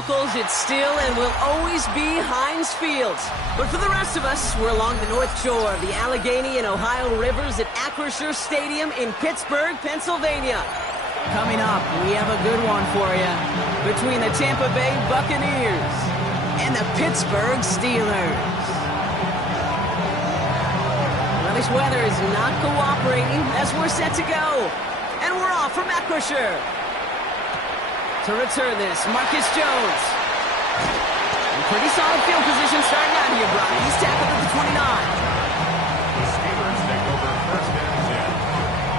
locals, it's still and will always be Heinz Field. But for the rest of us, we're along the north shore of the Allegheny and Ohio rivers at Acrisure Stadium in Pittsburgh, Pennsylvania. Coming up, we have a good one for you between the Tampa Bay Buccaneers and the Pittsburgh Steelers. Well, this weather is not cooperating as we're set to go. And we're off from Acrisure. To return this, Marcus Jones. In pretty solid field position starting out here, Brian. He's tackled at the 29. The Steelers take over first and 10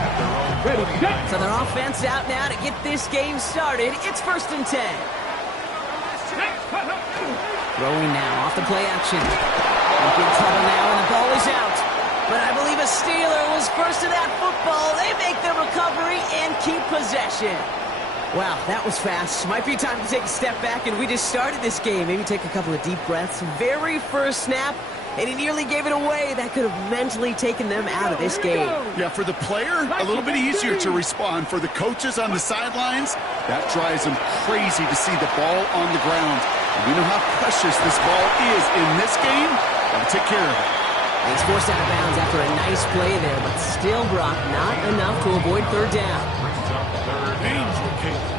at their own 29. So their offense out now to get this game started. It's 1st and 10. Throwing now off the play action. In big trouble now, and the ball is out. But I believe a Steeler was first to that football. They make the recovery and keep possession. Wow, that was fast. Might be time to take a step back, and we just started this game. Maybe take a couple of deep breaths. Very first snap, and he nearly gave it away. That could have mentally taken them out of this game. Yeah, for the player, a little bit easier to respond. For the coaches on the sidelines, that drives them crazy to see the ball on the ground. And we know how precious this ball is in this game. Got to take care of it. He's forced out of bounds after a nice play there, but still, Brock, not enough to avoid third down.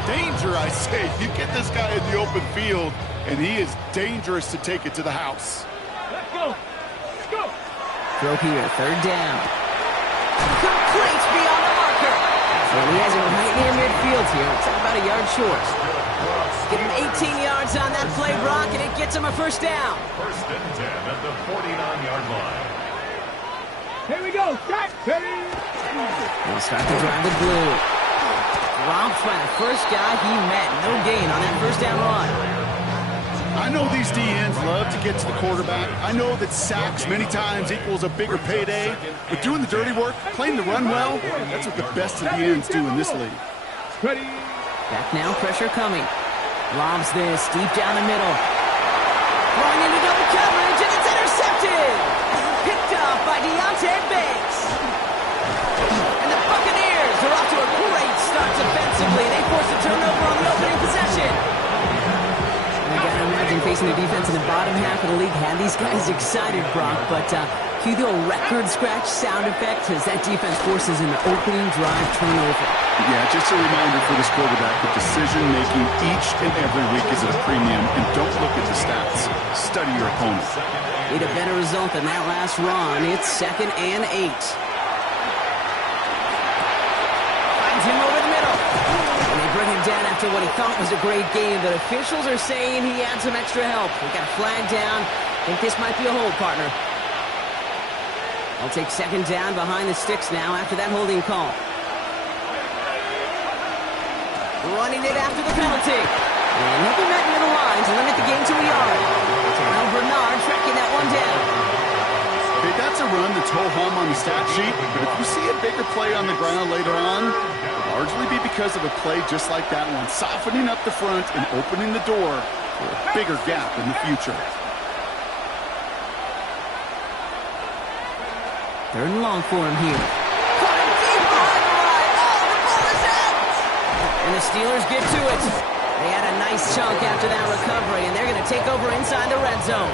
Danger, I say. You get this guy in the open field, and he is dangerous to take it to the house. Let's go. Let's go. Throw here, third down. Complete beyond the marker. So he has it right near midfield here. It's about a yard short. Get him 18 yards on that play, Brock, and it gets him a first down. First and 10 at the 49-yard line. Here we go. Start. He'll start the drive with blue. Romped by the first guy he met. No gain on that first down run. I know these DNs love to get to the quarterback. I know that sacks many times equals a bigger payday. But doing the dirty work, playing the run well, that's what the best of the ends do in this league. Ready. Back now, pressure coming. Lobs this deep down the middle. Throwing into double coverage, and it's intercepted. Picked off by Deontay Banks. And the Buccaneers are off to a great start defensively. They force a turnover on the opening possession. I gotta imagine facing the defense in the bottom half of the league had these guys excited, Brock. But can you do a record scratch sound effect as that defense forces an opening drive turnover? Yeah, just a reminder for this quarterback that decision-making each and every week is at a premium, and don't look at the stats. Study your opponent. Need a better result than that last run. It's 2nd and 8. Finds him over the middle. And they bring him down after what he thought was a great game, but officials are saying he had some extra help. We got a flag down. Think this might be a hold, partner. I'll take 2nd down behind the sticks now after that holding call. Running it after the penalty. And he'll be met near the line to limit the game to a yard. Terrell Bernard tracking that one down. Hey, that's a run that's ho-hum on the stat sheet, but if you see a bigger play on the ground later on, it'll largely be because of a play just like that one, softening up the front and opening the door for a bigger gap in the future. 3rd and long for him here. And the Steelers get to it. They had a nice chunk after that recovery, and they're going to take over inside the red zone.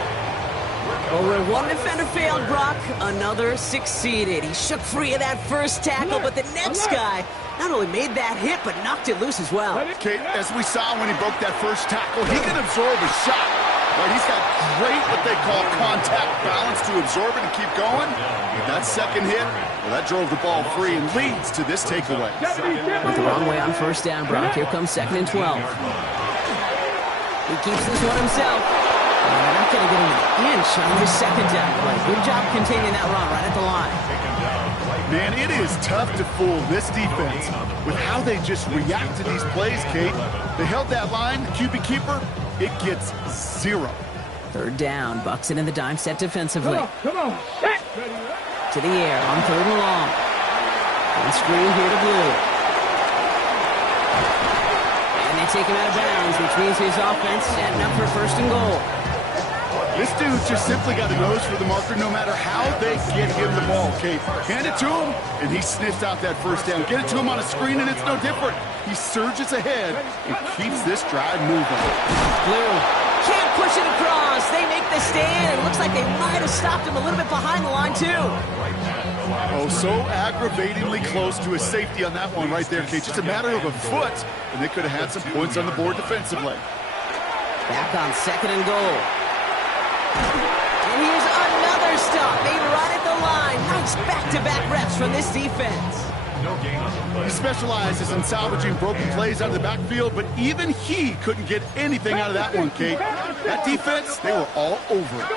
Well, where one defender failed, Brock, another succeeded. He shook free of that first tackle, but the next guy not only made that hit, but knocked it loose as well. Okay, as we saw when he broke that first tackle, he can absorb a shot. Right, he's got great, what they call contact balance to absorb it and keep going. But that second hit, well, that drove the ball free and leads to this takeaway. Went the wrong way on first down, Brock. Here comes 2nd and 12. He keeps this one himself. And they're not going to get him an inch on his 2nd down play. Good job containing that run right at the line. Man, it is tough to fool this defense with how they just react to these plays, Kate. They held that line, the QB keeper, it gets 0. 3rd down, Bucks it in the dime set defensively. Come on. Set. To the air on 3rd and long. And screen here to Blue. And they take him out of bounds, which means his offense setting up for 1st and goal. This dude just simply got a nose for the marker no matter how they get him the ball, Kate. Hand it to him, and he sniffs out that first down. Get it to him on a screen, and it's no different. He surges ahead and keeps this drive moving. Blue can't push it across. They make the stand. It looks like they might have stopped him a little bit behind the line, too. Oh, so aggravatingly close to a safety on that one right there, Kate. Just a matter of a foot, and they could have had some points on the board defensively. Back on 2nd and goal. And here's another stop. They run at the line. Nice back-to-back reps from this defense. No gain on the play. He specializes in salvaging broken plays out of the backfield, but even he couldn't get anything out of that one, Kate. That defense, they were all over it.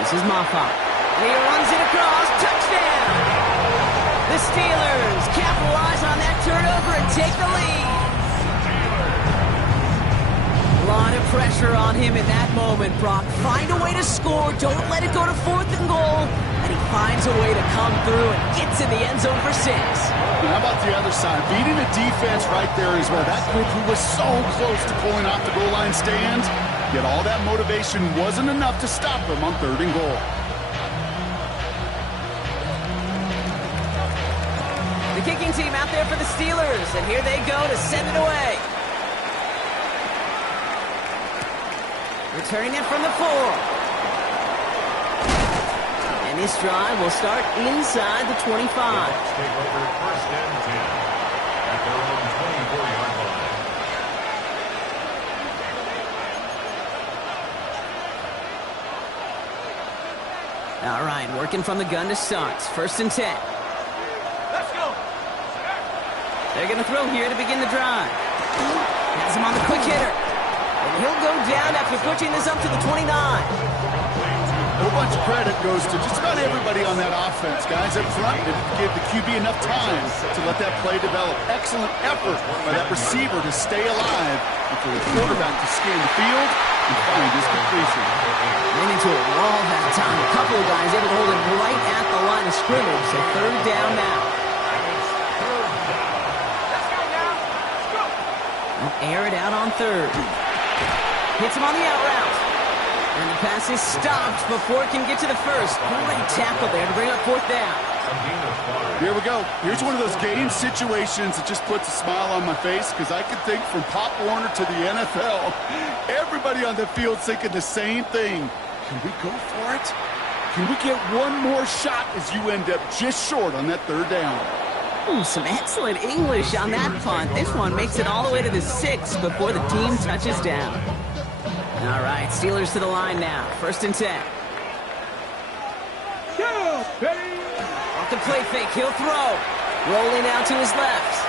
This is Moffat. And he runs it across. Touchdown! The Steelers capitalize on that turnover and take the lead. A lot of pressure on him in that moment, Brock. Find a way to score. Don't let it go to 4th and goal. And he finds a way to come through and gets in the end zone for 6. How about the other side? Beating the defense right there as well. That group who was so close to pulling off the goal line stand, yet all that motivation wasn't enough to stop them on 3rd and goal. The kicking team out there for the Steelers, and here they go to send it away. Returning it from the 4. And this drive will start inside the 25. Take over 1st and 10 at their own 24-yard line. All right, working from the gun to start. 1st and 10. Let's go. They're going to throw here to begin the drive. Has him on the quick hitter. And he'll go down after pushing this up to the 29. A whole bunch of credit goes to just about everybody on that offense. Guys up front didn't give the QB enough time to let that play develop. Excellent effort by that receiver to stay alive and for the quarterback to scan the field and find his completion. Ran into a wall that time. A couple of guys able to hold it right at the line of scrimmage. So 3rd down now. They'll air it out on 3rd. Hits him on the out route. And the pass is stopped before it can get to the 1st. Great tackle there to bring up 4th down. Here we go. Here's one of those game situations that just puts a smile on my face because I can think from Pop Warner to the NFL, everybody on the field thinking the same thing. Can we go for it? Can we get one more shot as you end up just short on that 3rd down? Ooh, some excellent English on that punt. This one makes it all the way to the 6 before the team touches down. All right, Steelers to the line now. 1st and 10. Go, ready. Off the play fake, he'll throw. Rolling out to his left.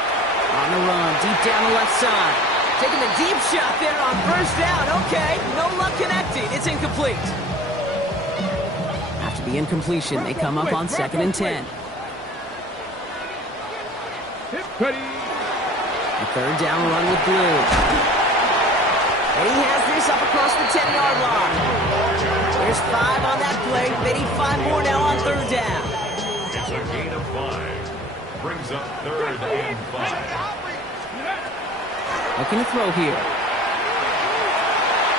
On the run, deep down the left side. Taking a deep shot there on 1st down. Okay, no luck connecting. It's incomplete. After the incompletion, they come up on 2nd and 10. Hit ready. A 3rd down run with Blue. And he has this up across the 10-yard line. There's 5 on that play. They need 5 more now on 3rd down. It's a gain of 5. Brings up 3rd and 5. Looking to throw here.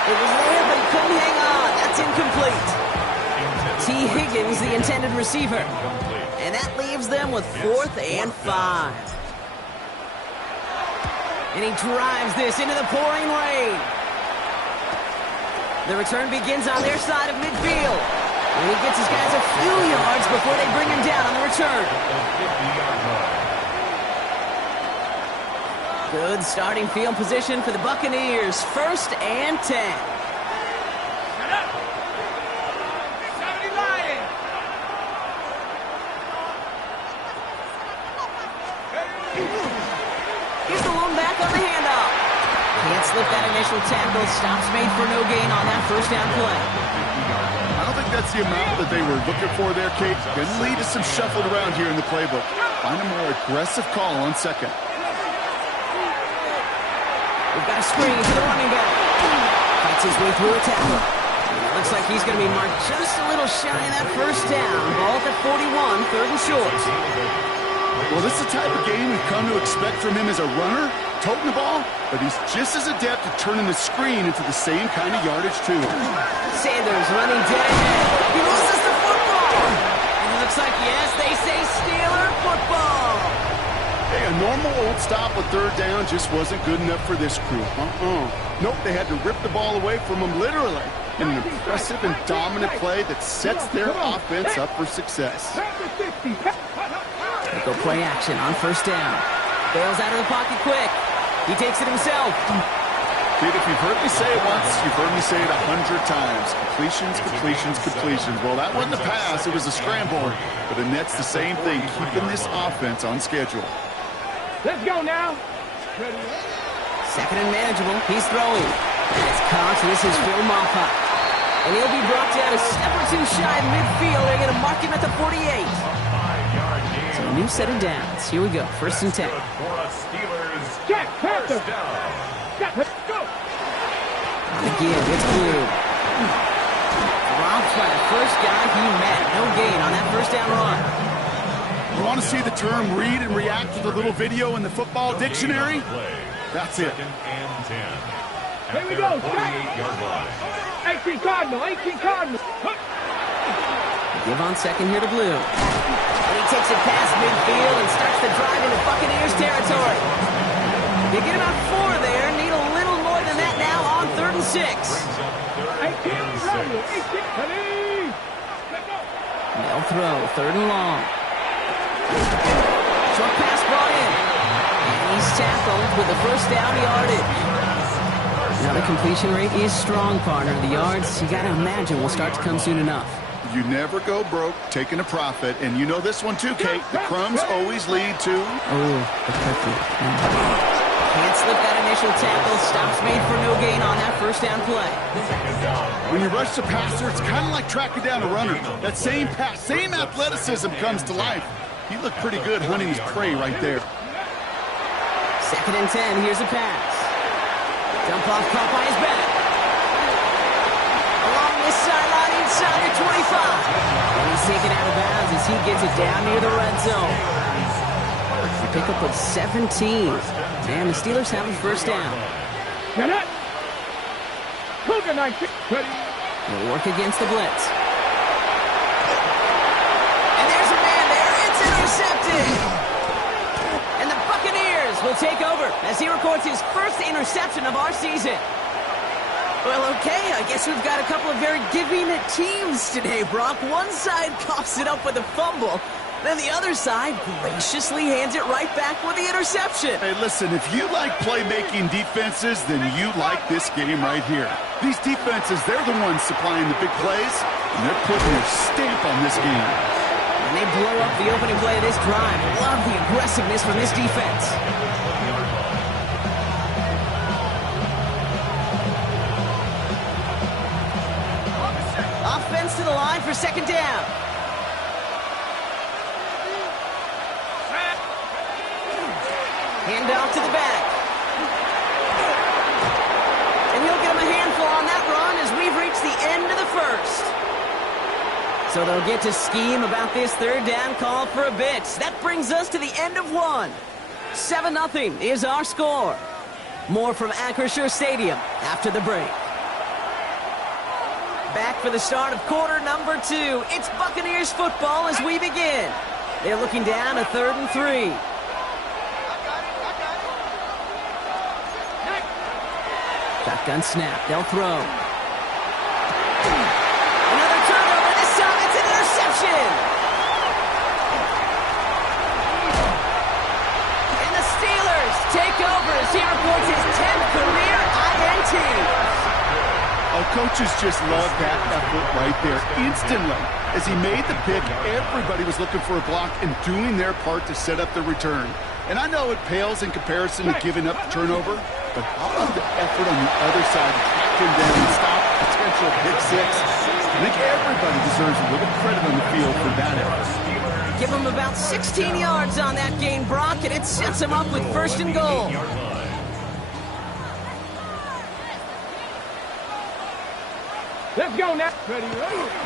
It was there, but he couldn't hang on. That's incomplete. T. Higgins, the intended receiver. And that leaves them with 4th and 5. And he drives this into the pouring rain. The return begins on their side of midfield. And he gets his guys a few yards before they bring him down on the return. Good starting field position for the Buccaneers. 1st and 10. Here's the lone back on the handoff. Can't slip that initial tackle. Stops made for no gain on that 1st down play. I don't think that's the amount that they were looking for there, Kate. Going to lead to some shuffled around here in the playbook. Find a more aggressive call on 2nd. We've got a screen to the running back. Fights his way through a tackle. And it looks like he's going to be marked just a little shy of that 1st down. Ball at the 41, 3rd and short. Well, this is the type of game we've come to expect from him as a runner, toting the ball, but he's just as adept at turning the screen into the same kind of yardage, too. Sanders running dead ahead. He loses the football. And it looks like, yes, they say Steeler football. Hey, a normal old stop with third down just wasn't good enough for this crew. Nope, they had to rip the ball away from him literally in an impressive and dominant play that sets their offense up for success. They go play action on first down. Bails out of the pocket quick. He takes it himself. Kid, if you've heard me say it once, you've heard me say it 100 times. Completions, completions, completions. Well, that wasn't a pass. It was a scramble. But it nets the same thing, keeping this offense on schedule. Let's go now. Second and manageable. He's throwing. And it's caught. This is Phil Moffa. And he'll be brought down a step or two shy of midfield. They're going to mark him at the 48. So a new set of downs. Here we go. First and 10. Jack Panther. Go. Again, it's Blue. Dropped by the first guy he met. No gain on that first down run. You want to see the term read and react to the little video in the football dictionary? That's it. Here we go. 18 Cardinal. 18 Cardinal. Give on second here to Blue. And he takes it past midfield and starts the drive into Buccaneers territory. You get about 4 there. Need a little more than that now on 3rd and 6. 18 Cardinal. 18. They'll throw. 3rd and long. Short pass brought in. And he's tackled with the first down yardage. Now the completion rate is strong, partner. The yards, you got to imagine, will start to come soon enough. You never go broke taking a profit. And you know this one too, Kate. The crumbs always lead to... Oh, the cookie. Can't slip that initial tackle. Stops made for no gain on that first down play. When you rush the passer, it's kind of like tracking down a runner. That same pass, same athleticism comes to life. He looked pretty good hunting his prey right there. 2nd and 10. Here's a pass. Dump off caught by his back. Along this sideline inside the 25. And he's taken out of bounds as he gets it down near the red zone. They pick up with 17. And the Steelers have a first down. Cougar 19. They'll work against the blitz. And there's a man there. It's intercepted. And the Buccaneers will take over as he records his first interception of our season. Well, okay, I guess we've got a couple of very giving teams today, Brock. One side coughs it up with a fumble. Then the other side graciously hands it right back with the interception. Hey, listen, if you like playmaking defenses, then you like this game right here. These defenses, they're the ones supplying the big plays, and they're putting their stamp on this game. And they blow up the opening play of this drive. Love the aggressiveness from this defense. Offense to the line for 2nd down. Hand off to the back. And he'll get him a handful on that run as we've reached the end of the first. So they'll get to scheme about this 3rd down call for a bit. That brings us to the end of one. 7-0 is our score. More from Acrisure Stadium after the break. Back for the start of quarter number 2. It's Buccaneers football as we begin. They're looking down a 3rd and 3. Shotgun snap. They'll throw. Another turnover. This time it's an interception. And the Steelers take over as he reports his 10th career INT. Oh, coaches just love that effort right there. Instantly, as he made the pick, everybody was looking for a block and doing their part to set up the return. And I know it pales in comparison to giving up the turnover, but how about the effort on the other side to track him down and stop a potential pick 6? I think everybody deserves a little credit on the field for that effort. Give him about 16 yards on that gain, Brock, and it sets him up with 1st and goal. Let's go now.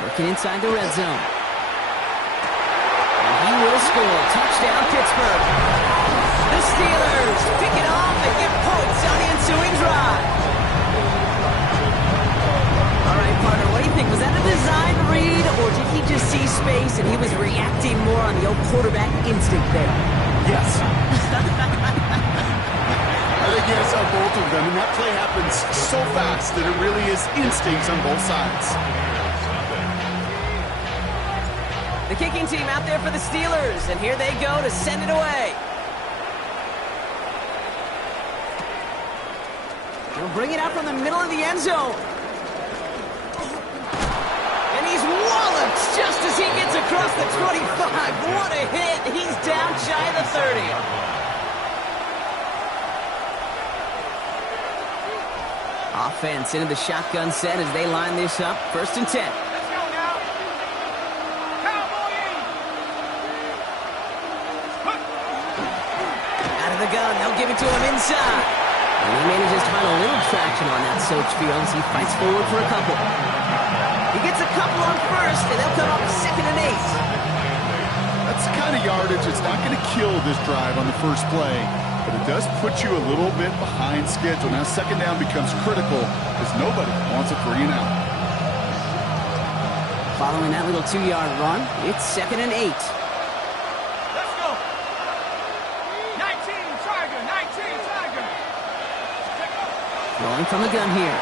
Working inside the red zone. And he will score. Touchdown, Pittsburgh. The Steelers pick it off and get points on the ensuing drive. All right, partner, what do you think? Was that a design read, or did he just see space and he was reacting more on the old quarterback instinct there? Yes. I think yes on both of them, and that play happens so fast that it really is instincts on both sides. The kicking team out there for the Steelers, and here they go to send it away. They'll bring it out from the middle of the end zone. And he's walloped just as he gets across the 25. What a hit. He's down shy of the 30. Offense into the shotgun set as they line this up. 1st and 10. The gun, they'll give it to him inside. And he manages to find a little traction on that search field as he fights forward for a couple. He gets a couple on 1st, and they'll come up 2nd and 8. That's the kind of yardage that's not going to kill this drive on the first play, but it does put you a little bit behind schedule. Now 2nd down becomes critical because nobody wants a 3 and out. Following that little 2-yard run, it's 2nd and 8. Throwing from the gun here.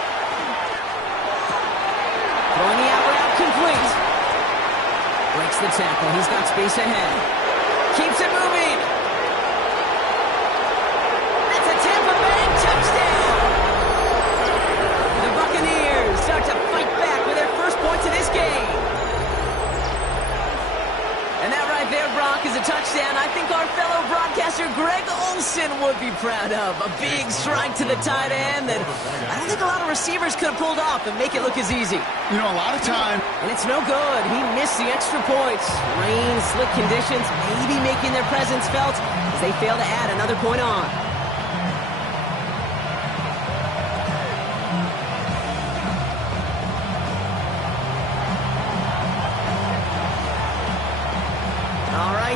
Throwing the out route complete. Breaks the tackle. He's got space ahead. Keeps it moving. That's a Tampa Bay touchdown. The Buccaneers start to fight back with their first points in this game. And that right there, Brock, is a touchdown I think our fellow broadcaster Greg Olsen would be proud of. A big strike to the tight end that I don't think a lot of receivers could have pulled off and make it look as easy. You know, a lot of time. And it's no good. He missed the extra points. Rain, slick conditions, maybe making their presence felt as they fail to add another point on.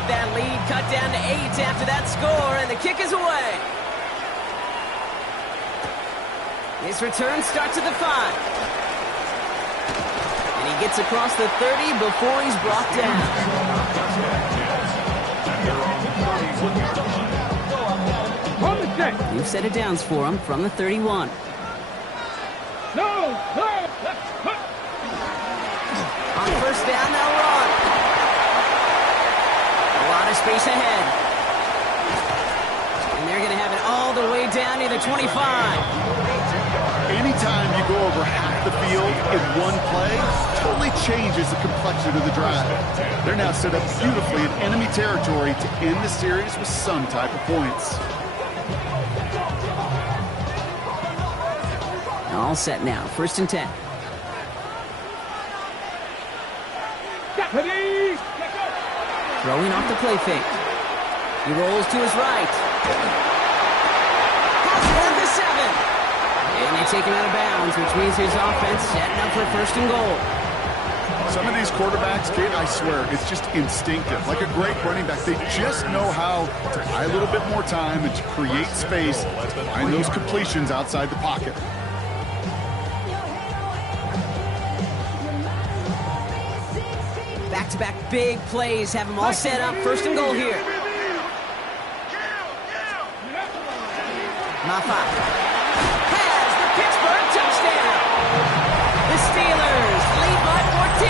That lead cut down to 8 after that score, and the kick is away. His return starts at the 5. And he gets across the 30 before he's brought down. New set of downs for him from the 31. No. On 1st down, they'll run. Space ahead. And they're going to have it all the way down near the 25. Anytime you go over half the field in one play, totally changes the complexion of the drive. They're now set up beautifully in enemy territory to end the series with some type of points. All set now. 1st and 10. Throwing off the play fake. He rolls to his right. Has it at the 7. And they take him out of bounds, which means his offense setting up for 1st and goal. Some of these quarterbacks, kid, I swear, it's just instinctive. Like a great running back, they just know how to buy a little bit more time and to create space to find those completions outside the pocket. Back-to-back big plays have them all set up. 1st and goal here. Mafa has the Pittsburgh touchdown. The Steelers lead by 14.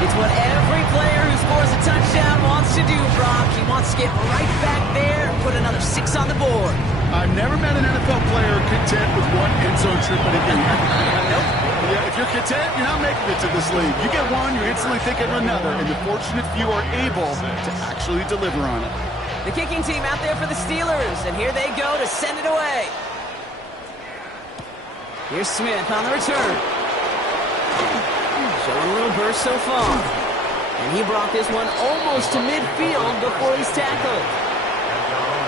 It's what every player who scores a touchdown wants to do, Brock. He wants to get right back there and put another 6 on the board. I've never met an NFL player content with one end zone trip in a game. Nope. Yeah, if you're content, you're not making it to this league. You get one, you're instantly thinking of another, and the fortunate few are able to actually deliver on it. The kicking team out there for the Steelers, and here they go to send it away. Here's Smith on the return. Showing a little burst so far. And he brought this one almost to midfield before he's tackled.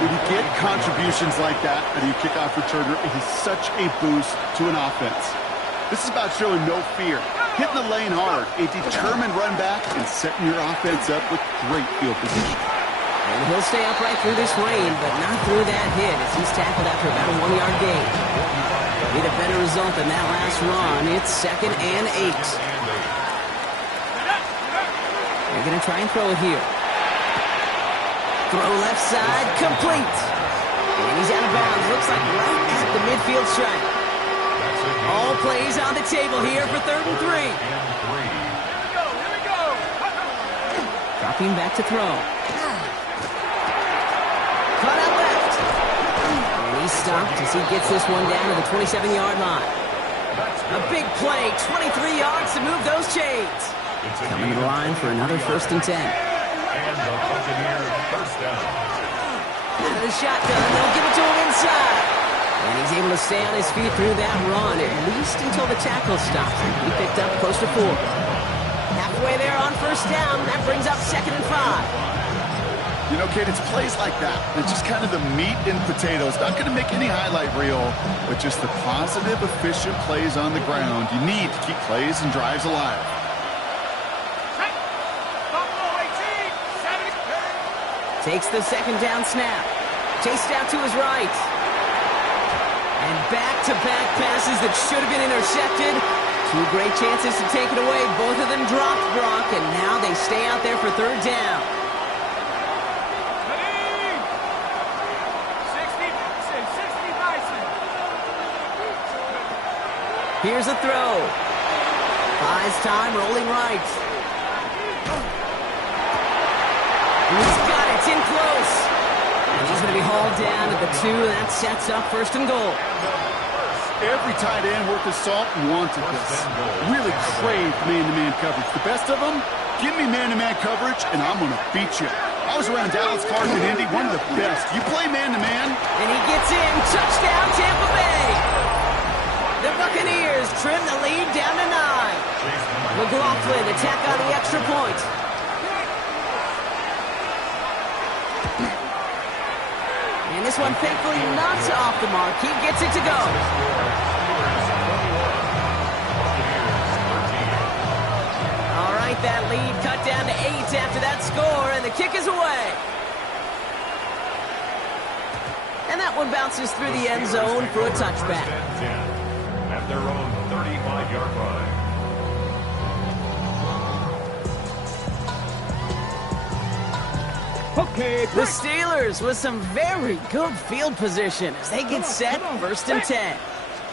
When you get contributions like that out of your kickoff returner, it is such a boost to an offense. This is about showing no fear. Hitting the lane hard, a determined run back, and setting your offense up with great field position. And he'll stay upright through this rain, but not through that hit as he's tackled after about a 1-yard gain. Need a better result than that last run. It's 2nd and 8. They're going to try and throw it here. Throw left side, complete. And he's out of bounds. Looks like right at the midfield stripe. All plays on the table here for 3rd and 3. Dropping back to throw. Cut out left. And he's stopped as he gets this one down to the 27-yard line. A big play, 23 yards to move those chains. Coming to the line for another 1st and 10. And the Buccaneers first down. Out of the shotgun, they'll give it to him inside. And he's able to stay on his feet through that run, at least until the tackle stops him. He picked up close to 4. Halfway there on 1st down, that brings up 2nd and 5. You know, Kate, it's plays like that. It's just kind of the meat and potatoes. Not going to make any highlight reel, but just the positive, efficient plays on the ground. You need to keep plays and drives alive. Takes the 2nd down snap. Chased out to his right. And back-to-back passes that should have been intercepted. 2 great chances to take it away. Both of them dropped, Brock, and now they stay out there for 3rd down. 60. Here's a throw. Buys time, rolling right. He's got it, it's in close. And he's going to be hauled down at the 2. That sets up 1st and goal. Every tight end worth his salt wanted this. Really craved man-to-man coverage. The best of them, give me man-to-man coverage, and I'm going to beat you. I was around Dallas Clark and Indy, one of the best. You play man-to-man. And he gets in. Touchdown, Tampa Bay. The Buccaneers trim the lead down to 9. McLaughlin attack on the extra point. And this one, thankfully, not off the mark. He gets it to go. All right, that lead cut down to 8 after that score, and the kick is away. And that one bounces through the end zone for a touchback. At their own 35-yard line. Okay, The Steelers with some very good field position as they get set, 1st and 10.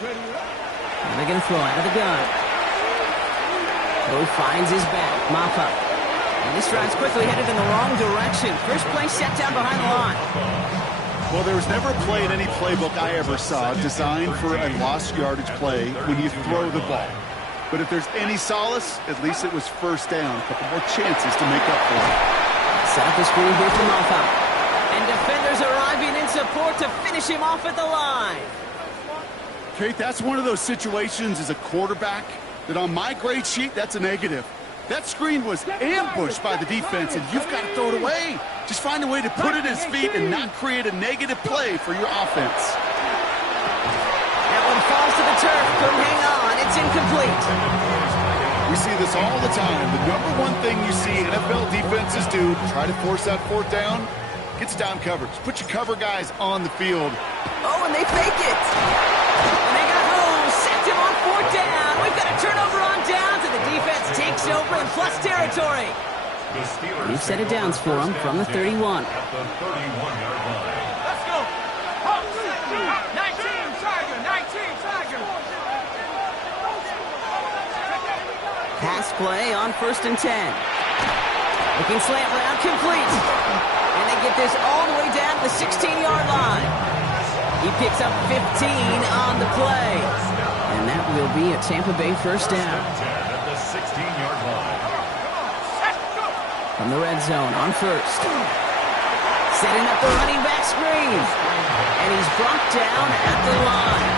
And they're going to throw out of the gun. Bo finds his back, Maffa. And this drive's quickly headed in the wrong direction. First play set down behind the line. Well, there was never a play in any playbook I ever saw designed for a lost yardage play when you throw the ball. But if there's any solace, at least it was 1st down. A couple more chances to make up for it. Set up the screen here for Maffa. And defenders arriving in support to finish him off at the line. Kate, that's one of those situations as a quarterback that on my grade sheet, that's a negative. That screen was ambushed by the defense, and you've got to throw it away. Just find a way to put it at his feet and not create a negative play for your offense. That one falls to the turf. Couldn't hang on. It's incomplete. We see this all the time. The number one thing you see NFL defenses do to try to force that 4th down, gets down coverage. Put your cover guys on the field. Oh, and they fake it. And they got home. Sacked him on 4th down. We've got a turnover on downs, and the defense takes over in plus territory. We've set it downs for him from the 31. At the 31-yard line. Let's go. 19 Tiger. Pass play on 1st and 10. Looking slant route, complete. And they get this all the way down to the 16-yard line. He picks up 15 on the play. And that will be a Tampa Bay 1st down. At the 16-yard line. From the red zone on 1st. Setting up the running back screen. And he's brought down at the line.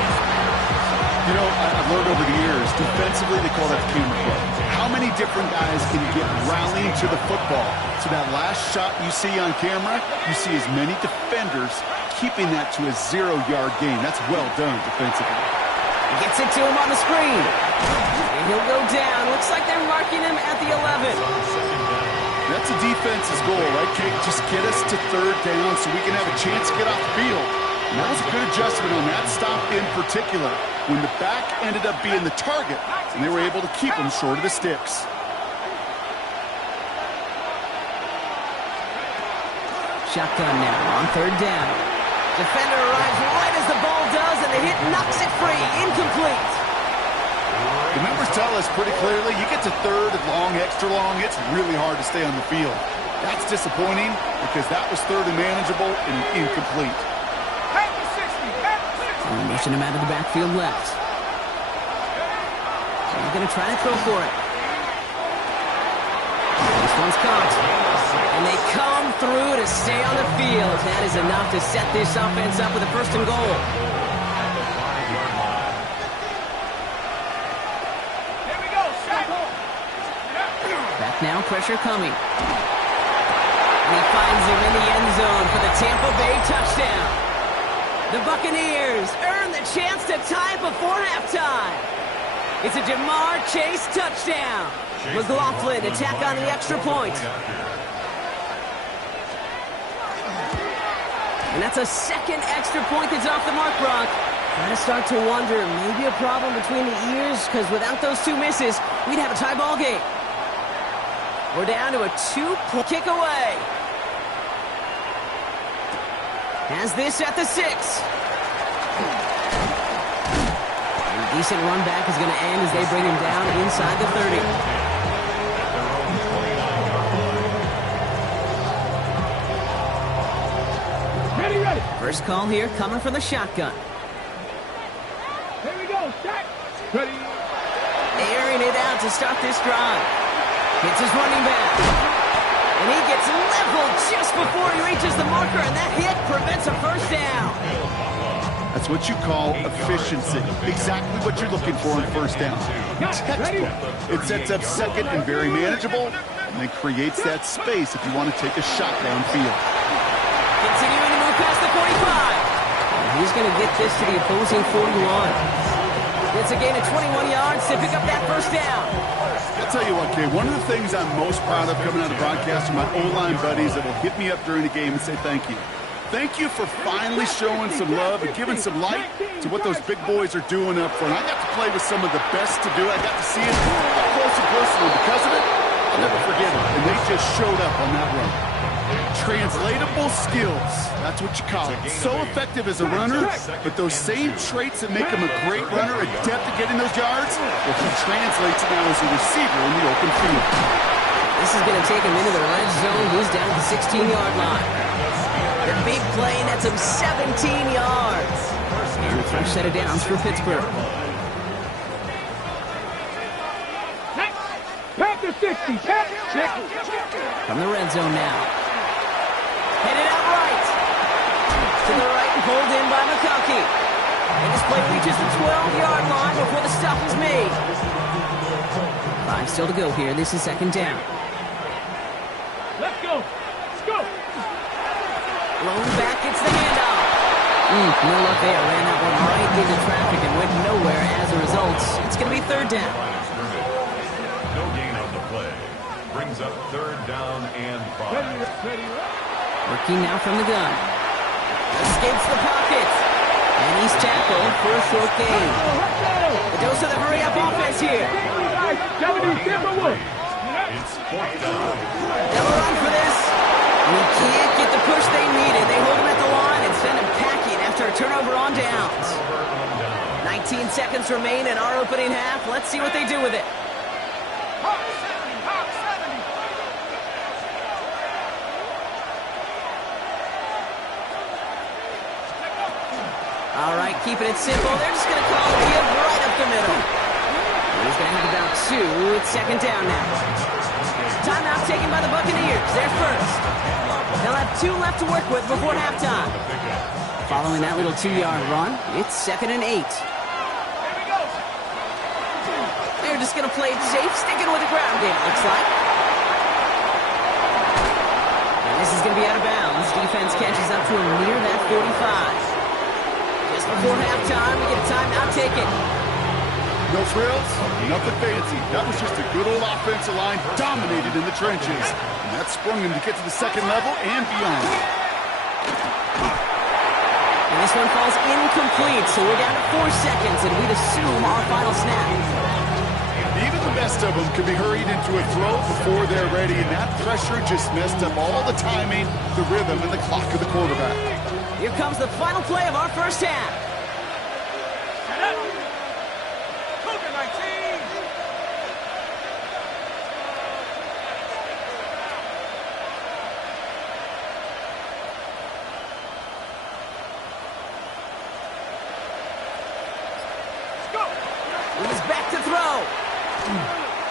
You know, I've learned over the years, defensively, they call that the camera play. How many different guys can get rallying to the football? So that last shot you see on camera, you see as many defenders keeping that to a 0-yard gain. That's well done defensively. Gets it to him on the screen. And he'll go down. Looks like they're marking him at the 11. That's a defense's goal, right, Kate? Just get us to third down so we can have a chance to get off the field. And that was a good adjustment on that stop in particular, when the back ended up being the target, and they were able to keep him short of the sticks. Shotgun now on third down. Defender arrives right as the ball does, and the hit knocks it free. Incomplete. The numbers tell us pretty clearly, you get to third and long, extra long, it's really hard to stay on the field. That's disappointing because that was third and manageable and incomplete. Motion him out of the backfield left. So he's going to try to throw for it. This one's caught. And they come through to stay on the field. That is enough to set this offense up with a first and goal. Here we go, Back now, pressure coming. And he finds him in the end zone for the Tampa Bay touchdown. The Buccaneers earn the chance to tie before halftime. It's a Jamar Chase touchdown. McLaughlin attack on the extra point. And that's a second extra point that's off the mark, Brock. Gotta start to wonder, maybe a problem between the ears, because without those two misses, we'd have a tie ball game. We're down to a 2-point kick away. Has this at the 6. A decent run back is going to end as they bring him down inside the 30. Ready. First call here coming from the shotgun. Here we go, set. Ready. Airing it out to start this drive. Hits his running back. And he gets leveled just before he reaches the marker, and that hit prevents a first down. That's what you call efficiency. Exactly what you're looking for in first down. Textbook. It sets up second and very manageable, and then creates that space if you want to take a shot downfield. Continuing to move past the 45. And he's going to get this to the opposing 41. It's a gain of 21 yards to pick up that first down. I'll tell you what, Kay, one of the things I'm most proud of coming out of broadcast are my O-line buddies that will hit me up during the game and say thank you. Thank you for finally showing some love and giving some light to what those big boys are doing up front. I got to play with some of the best to do it. I got to see it up close and personal. Because of it, I'll never forget it. And they just showed up on that run. Translatable skills. That's what you call it. So effective as a runner, but those same traits that make him a great runner, adept at getting those yards, will he translates now as a receiver in the open field. This is going to take him into the red zone. He's down at the 16-yard line. The big play nets him 17 yards. And a fresh set of downs for Pittsburgh. Panther 60, Panther 60. From the red zone now. Headed out right. To the right and pulled in by McConkey. And this play reaches the 12-yard line before the stop is made. 5 still to go here. This is second down. Let's go. Let's go. Blown back, it's the handoff. No luck there. Ran that one right into traffic and went nowhere as a result. It's going to be third down. No gain on the play. Brings up third down and 5. Ready. Working now from the gun. Escapes the pocket. And he's tackled for a short gain. The dose of the hurry-up offense here. It's fourth down. They'll run for this. And he can't get the push they needed. They hold him at the line and send him packing after a turnover on downs. 19 seconds remain in our opening half. Let's see what they do with it. All right, keeping it simple. They're just going to call it give right up the middle. He's going to have about 2. It's second down now. Timeout taken by the Buccaneers. They're first. They'll have 2 left to work with before halftime. Following that little 2-yard run, it's second and 8. They're just going to play it safe, sticking with the ground game, it looks like. And this is going to be out of bounds. Defense catches up to him near that 45. Just before halftime, we get a timeout taken. No frills, nothing fancy. That was just a good old offensive line dominated in the trenches. And that sprung him to get to the second level and beyond. And this one falls incomplete, so we're down to 4 seconds, and we'd assume our final snap. Even the best of them could be hurried into a throw before they're ready, and that pressure just messed up all the timing, the rhythm, and the clock of the quarterback. Here comes the final play of our first half. Cougar 19. Let's go. He's back to throw.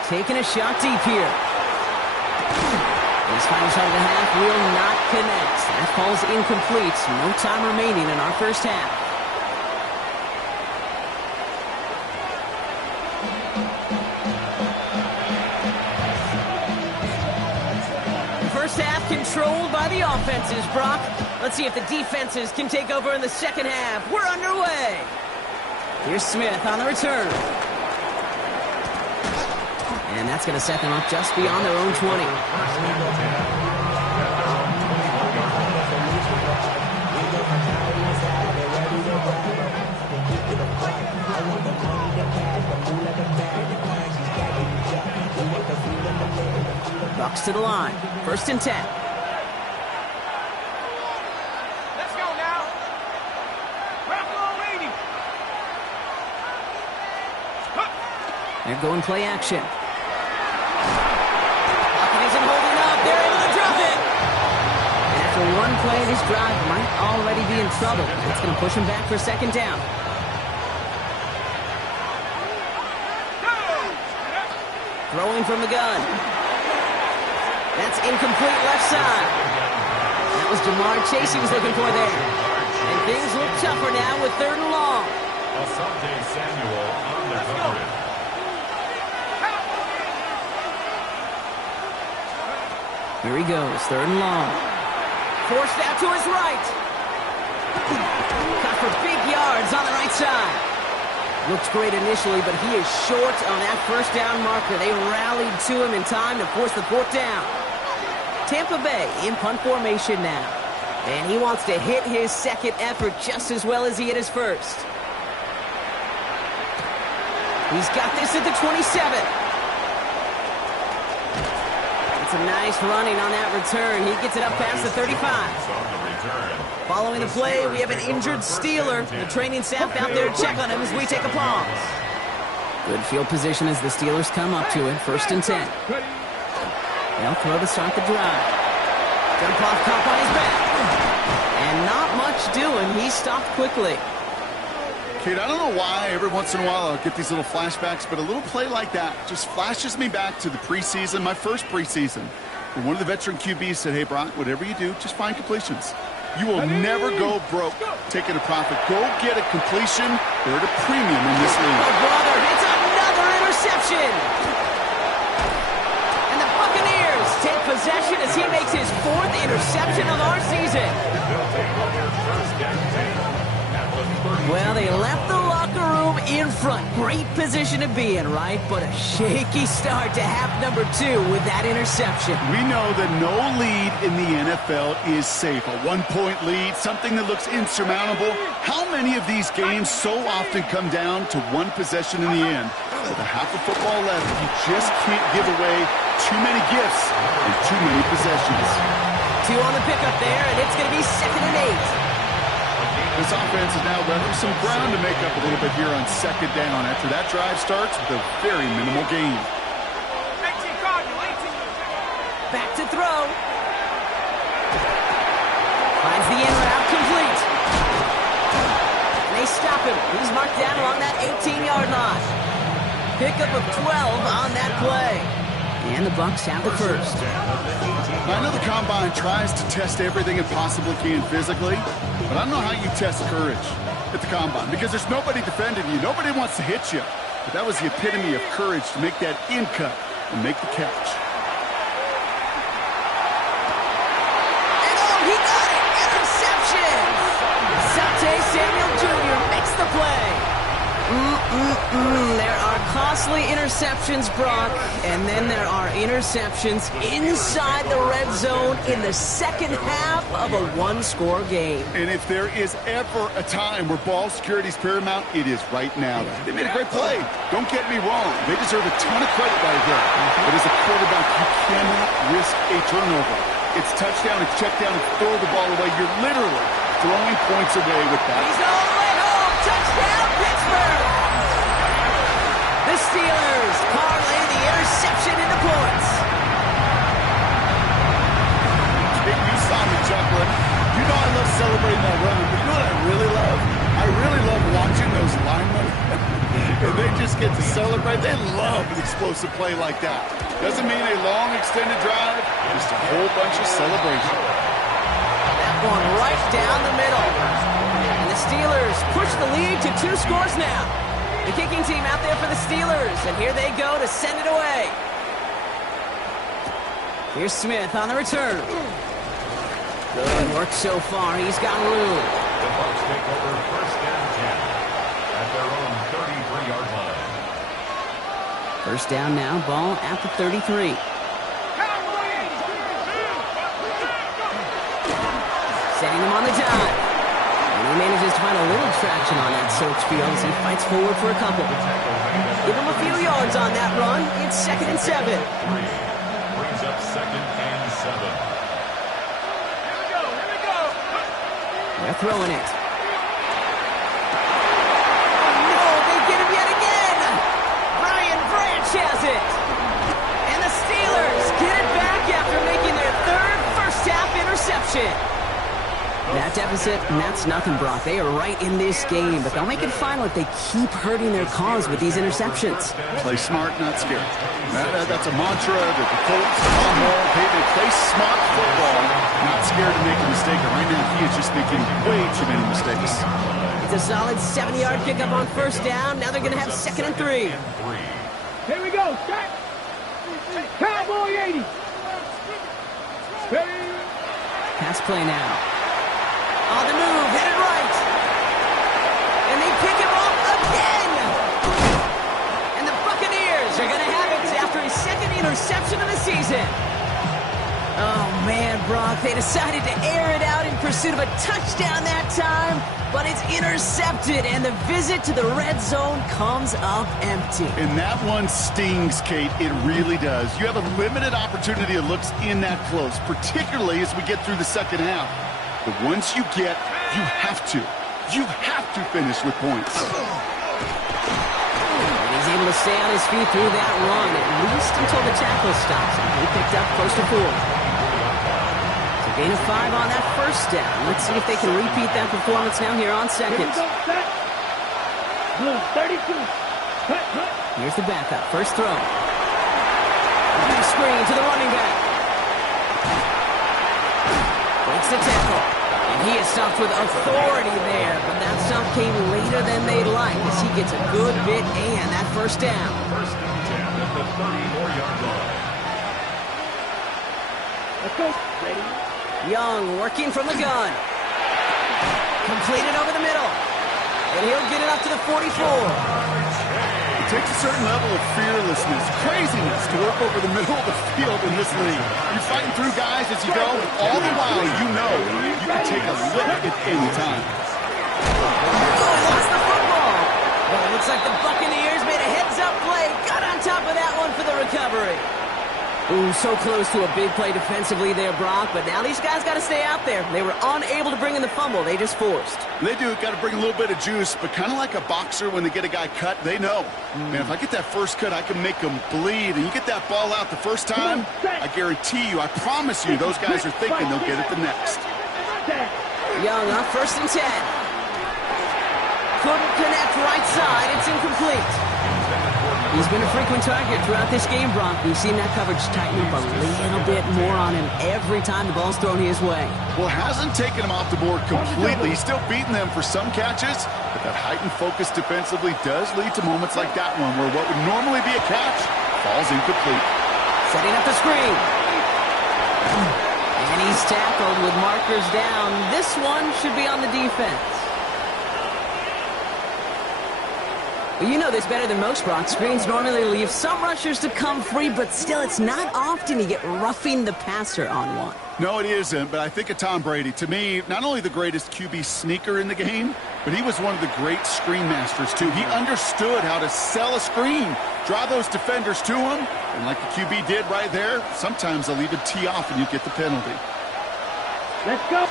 Taking a shot deep here. His final shot of the half will not connect. That falls incomplete. No time remaining in our first half. The first half controlled by the offenses, Brock. Let's see if the defenses can take over in the second half. We're underway. Here's Smith on the return. And that's going to set them up just beyond their own 20. Bucks to the line. 1st and 10. Let's go now. Rambo 80. They're going play action. Isn't holding up. They're able to drop it. And after one play, this drive might already be in trouble. It's going to push him back for 2nd down. Throwing from the gun. That's incomplete left side. That was Jamar Chase he was looking for there. And things look tougher now with 3rd and long. Asante Samuel on the coverage. Here he goes, 3rd and long. Forced out to his right. Got for big yards on the right side. Looks great initially, but he is short on that 1st down marker. They rallied to him in time to force the 4th down. Tampa Bay in punt formation now. And he wants to hit his 2nd effort just as well as he hit his 1st. He's got this at the 27. Some nice running on that return. He gets it up past the 35. Following the play, we have an injured Steeler. The training staff out there to check on him as we take a pause. Good field position as the Steelers come up to it. 1st and 10. They'll throw to start the drive. Jump off top on his back. And not much doing. He stopped quickly. Kate, I don't know why every once in a while I'll get these little flashbacks, but a little play like that just flashes me back to the preseason, my first preseason. Where one of the veteran QBs said, hey, Brock, whatever you do, just find completions. You will never go broke taking a profit. Go get a completion. They're at a premium in this league. Oh, brother, it's another interception. And the Buccaneers take possession as he makes his 4th interception of our season. Well, they left the locker room in front. Great position to be in, right? But a shaky start to half number 2 with that interception. We know that no lead in the NFL is safe. A 1-point lead, something that looks insurmountable. How many of these games so often come down to one possession in the end? With a half of football left, you just can't give away too many gifts and too many possessions. 2 on the pickup there, and it's going to be 2nd and 8. This offense is now left with some ground to make up a little bit here on 2nd down after that drive starts with a very minimal gain. 18 Cardinal, 18. Back to throw. Finds the in route complete. And they stop him. He's marked down along that 18-yard line. Pickup of 12 on that play. And the Bucs have the 1st. I know the Combine tries to test everything it possibly can physically, but I don't know how you test courage at the Combine because there's nobody defending you. Nobody wants to hit you. But that was the epitome of courage to make that in cut and make the catch. And oh, he got it! Interception! Asante Samuel Jr. makes the play. There are costly interceptions, Brock, and then there are interceptions inside the red zone in the second half of a one-score game. And if there is ever a time where ball security is paramount, it is right now. They made a great play. Don't get me wrong. They deserve a ton of credit right here. But as a quarterback, you cannot risk a turnover. It's touchdown, it's check down, it's throw the ball away. You're literally throwing points away with that. He's all the way home. Touchdown, Pittsburgh! The Steelers parlay the interception into points. You saw me chuckling. You know I love celebrating that run, but you know what I really love? I really love watching those linemen. And they just get to celebrate. They love an explosive play like that. Doesn't mean a long extended drive, just a whole bunch of celebration. That one right down the middle. And the Steelers push the lead to 2 scores now. The kicking team out there for the Steelers, and here they go to send it away. Here's Smith on the return. Good work so far. He's got room. The Bucs take over first and 10 at their own 33-yard line. First down now, ball at the 33. Setting him on the dive. And he manages to find a little traction on that search field as he fights forward for a couple. Give him a few yards on that run. It's 2nd and 7. Brings up 2nd and 7. Here we go. They're throwing it. Oh, no, they get him yet again. Brian Branch has it. And the Steelers get it back after making their 3rd first-half interception. That deficit, and that's nothing, Brock. They are right in this game, but they'll make it final if they keep hurting their cause with these interceptions. Play smart, not scared. That's a mantra that the Colts, Tom Moore, they play smart football, not scared to make a mistake. And right now, he is just making way too many mistakes. It's a solid 70-yard pickup on first down. Now they're going to have 2nd and 3. Here we go. Start. Cowboy 80. Pass play now. On the move, headed right. And they pick him off again. And the Buccaneers are going to have it after his 2nd interception of the season. Oh, man, Brock, they decided to air it out in pursuit of a touchdown that time, but it's intercepted, and the visit to the red zone comes up empty. And that one stings, Kate. It really does. You have a limited opportunity that looks in that close, particularly as we get through the second half. But once you get, you have to finish with points. And he's able to stay on his feet through that run, at least until the tackle stops him. He picked up close to 4. So gain of 5 on that first down. Let's see if they can repeat that performance now here on 2nd. 32. Here's the backup. First throw. Screen to the running back. Breaks the tackle. And he is stopped with authority there, but that stop came later than they'd like as he gets a good bit and that first down. First and 10 at the 34-yard line. Let's go. Ready? Young working from the gun. Completed over the middle. And he'll get it up to the 44. It takes a certain level of fearlessness, craziness to work over the middle of the field in this league. You're fighting through guys as you go, all the while you know you can take a lick at any time. Oh, he lost the football. Well, it looks like the Buccaneers made a heads-up play. Got on top of that one for the recovery. Ooh, so close to a big play defensively there, Brock, but now these guys got to stay out there. They were unable to bring in the fumble. They just forced. They do got to bring a little bit of juice, but kind of like a boxer when they get a guy cut, they know. Man, if I get that first cut, I can make them bleed. And you get that ball out the first time, I guarantee you, I promise you, those guys are thinking they'll get it the next. Young on 1st and 10. Couldn't connect right side. It's incomplete. He's been a frequent target throughout this game, Brock. We've seen that coverage tighten up a little bit more on him every time the ball's thrown his way. Well, hasn't taken him off the board completely. He's still beating them for some catches, but that heightened focus defensively does lead to moments like that one where what would normally be a catch falls incomplete. Setting up the screen. And he's tackled with markers down. This one should be on the defense. Well, you know this better than most, Brock. Screens normally leave some rushers to come free, but still, it's not often you get roughing the passer on one. No, it isn't, but I think of Tom Brady. To me, not only the greatest QB sneaker in the game, but he was one of the great screen masters, too. He understood how to sell a screen, draw those defenders to him, and like the QB did right there, sometimes they'll even tee off and you get the penalty. Let's go.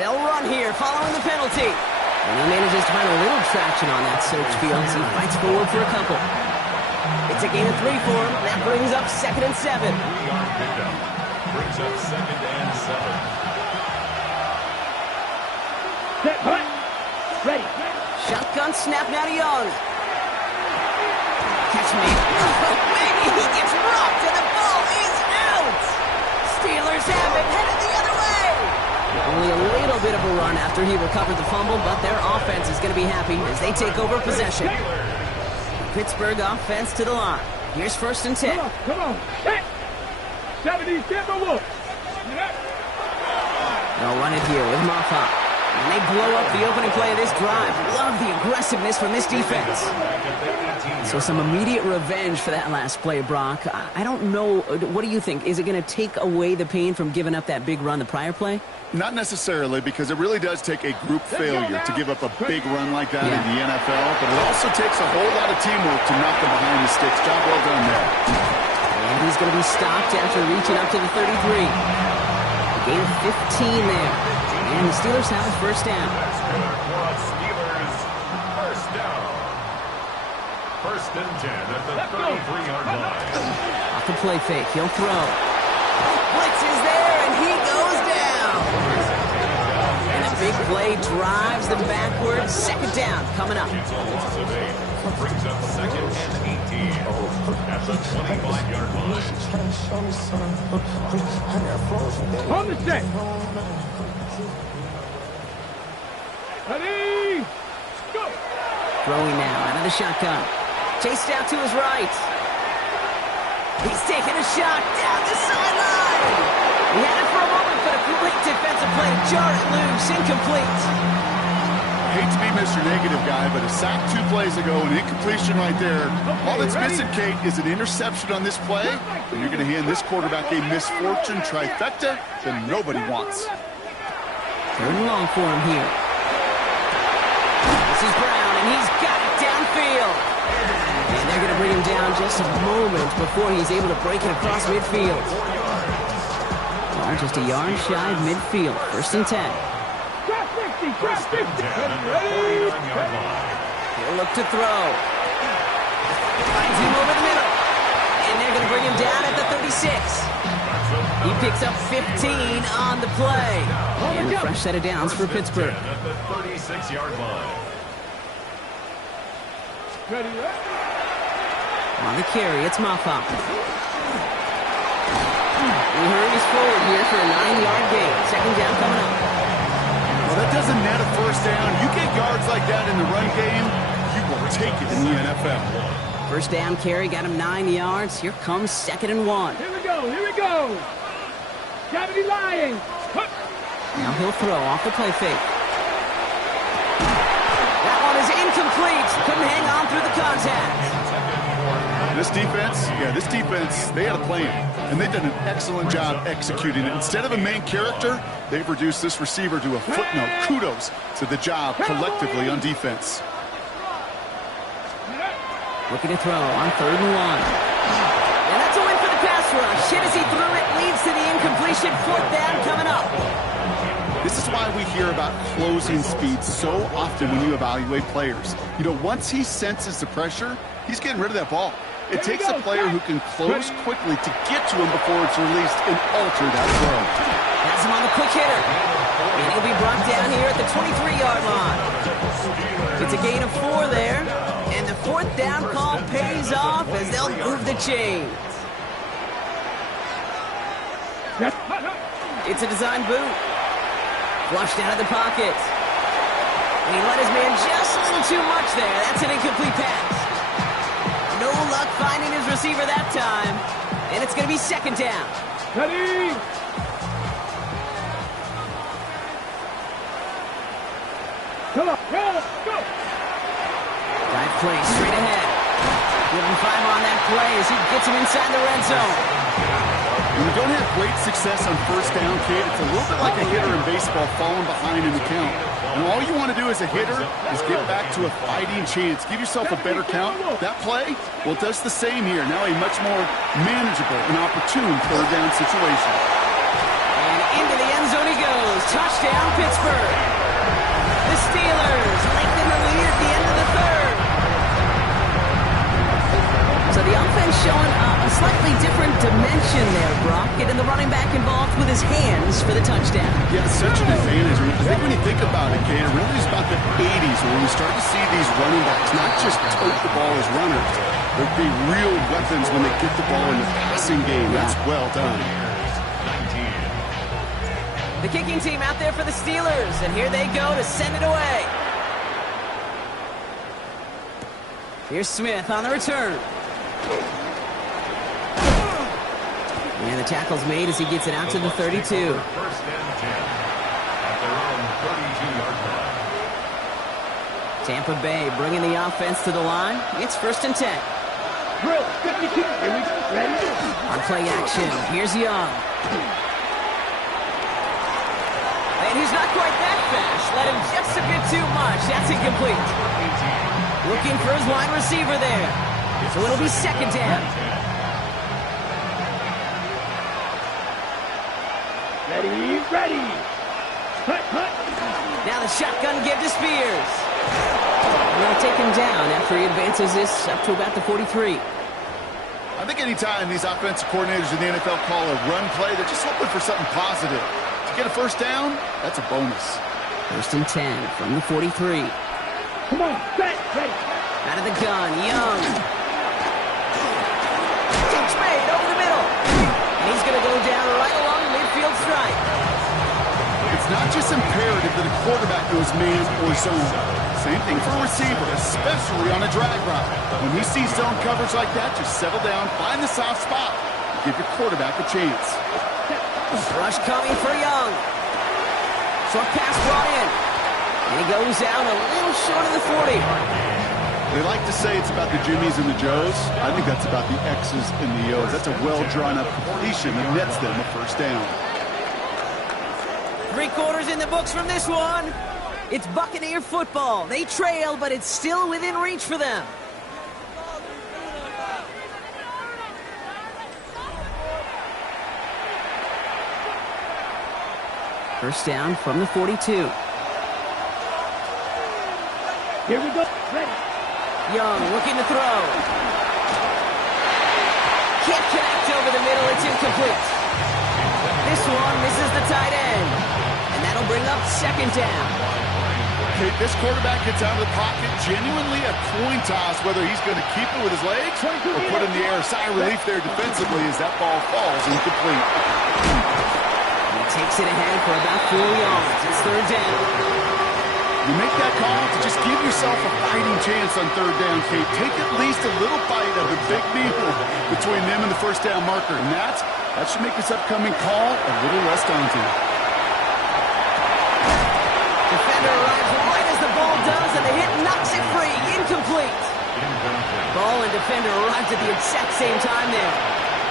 They'll run here, following the penalty. And he manages to find a little traction on that search field as he fights forward for a couple. It's a gain of 3 for him. That brings up 2nd and 7. 3-yard pickup. Brings up 2nd and 7. Set, hut. Ready. Shotgun snap now to Young. Catch me. Oh, maybe he gets rocked and the ball is out. Steelers have it, headed the other way. Only a little bit of a run after he recovered the fumble, but their offense is going to be happy as they take over possession. Pittsburgh offense to the line. Here's 1st and 10. Come on. Set. 70, step or look. They'll run it here with Moffa. And they blow up the opening play of this drive. Love the aggressiveness from this defense. So some immediate revenge for that last play, Brock. I don't know. What do you think? Is it going to take away the pain from giving up that big run the prior play? Not necessarily, because it really does take a group failure to give up a big run like that in the NFL, but it also takes a whole lot of teamwork to knock them behind the sticks. Job well done there. And he's going to be stopped after reaching up to the 33. A gain of 15 there. And the Steelers have a 1st down. Steelers, 1st down. 1st and 10 at the 33-yard line. Off the play fake, he'll throw. Blitz is there, and he goes down. And a big play drives them backwards. 2nd down coming up. It's a loss of 8. Brings up 2nd and 18 at the 25-yard line. On the set. Ready. Go. Throwing now out of the shotgun. Chased out to his right. He's taking a shot down the sideline. He had it for a moment, but a great defensive play to jar it loose. Incomplete. I hate to be Mr. Negative guy, but a sack 2 plays ago, an incompletion right there. All that's missing, Kate, is an interception on this play, and you're going to hand this quarterback a misfortune trifecta that nobody wants. 3rd and long for him here. This is Brown, and he's got it downfield. And they're going to bring him down just a moment before he's able to break it across midfield. Well, just a yard shy of midfield. 1st and 10. Drop 50, drop 50. Ready. He'll look to throw. Finds him over the middle. And they're going to bring him down at the 36. He picks up 15 on the play. And a fresh set of downs for Pittsburgh. At the 36-yard line. Ready. On the carry, it's Moffa. He hurries forward here for a 9-yard gain. 2nd down coming up. Well, that doesn't net a 1st down. You get yards like that in the run game, you will take it in the NFL. 1st down carry, got him 9 yards. Here comes 2nd and 1. Here we go, here we go. 70 Lions. Hup. Now he'll throw off the play fake. That one is incomplete. Couldn't hang on through the contact. This defense, they had a plan, and they've done an excellent job executing it. Instead of a main character, they've reduced this receiver to a footnote. Kudos to the job collectively on defense. Looking to throw on 3rd and 1. And that's a win for the pass rush. Hit as he threw it, leads to the incompletion. 4th down coming up. This is why we hear about closing speed so often when you evaluate players. You know, once he senses the pressure, he's getting rid of that ball. It takes a player who can close quickly to get to him before it's released and alter that throw. Has him on the quick hitter. And he'll be brought down here at the 23-yard line. It's a gain of 4 there. And the 4th down call pays off as they'll move the chains. It's a design boot. Flushed out of the pocket. And he let his man just a little too much there. That's an incomplete pass. No luck finding his receiver that time. And it's going to be 2nd down. Ready. Come on, go. play straight ahead. Give him 5 on that play as he gets him inside the red zone. When you don't have great success on first down, Kate, it's a little bit like a hitter in baseball falling behind in the count. And all you want to do as a hitter is get back to a fighting chance. Give yourself a better count. That play, well, it does the same here. Now a much more manageable and opportune third down situation. And into the end zone he goes. Touchdown, Pittsburgh. The Steelers lengthen the lead at the end of the third. So the offense showing a slightly different dimension there, Brock. Getting the running back involved with his hands for the touchdown. Yeah, such an advantage. I think when you think about it, Kate, it really is about the 80s when we start to see these running backs not just tote the ball as runners, but be real weapons when they get the ball in the passing game. That's well done. The kicking team out there for the Steelers, and here they go to send it away. Here's Smith on the return. And the tackle's made as he gets it out to the 32. First and 10 at their own 32-yard line. Tampa Bay bringing the offense to the line. It's first and 10. Drill, 52. Ready? On play action, here's Young. And he's not quite that fast. Let him just a bit too much. That's incomplete. Looking for his wide receiver there. So it'll be second down. Ready. Cut. Now the shotgun give to Spears. And they'll take him down after he advances this up to about the 43. I think anytime these offensive coordinators in the NFL call a run play, they're just hoping for something positive. To get a first down, that's a bonus. First and 10 from the 43. Come on, set, ready. Out of the gun, Young. Catch made over the middle. And he's going to go down right along the midfield stripe. It's not just imperative that a quarterback knows man or zone. Same thing for a receiver, especially on a drag route. When he sees zone coverage like that, just settle down, find the soft spot, and give your quarterback a chance. Rush coming for Young. Short pass brought in. And he goes out a little short of the 40. They like to say it's about the Jimmies and the Joes. I think that's about the X's and the O's. That's a well-drawn-up completion that nets them a first down. 3 quarters in the books from this one. It's Buccaneer football. They trail, but it's still within reach for them. First down from the 42. Here we go, ready. Young looking to throw. Can't connect over the middle. It's incomplete. This one misses the tight end. And that'll bring up second down. Okay, this quarterback gets out of the pocket, genuinely a coin toss whether he's going to keep it with his legs or put it in the air. Sigh of relief there defensively as that ball falls incomplete. And he takes it ahead for about 4 yards. It's third down. You make that call to just give yourself a fighting chance on third down, Kate. Take at least a little bite of the big meal between them and the first down marker. And that should make this upcoming call a little less daunting. Defender arrives right as the ball does, and the hit knocks it free. Incomplete. Ball and defender arrived at the exact same time there.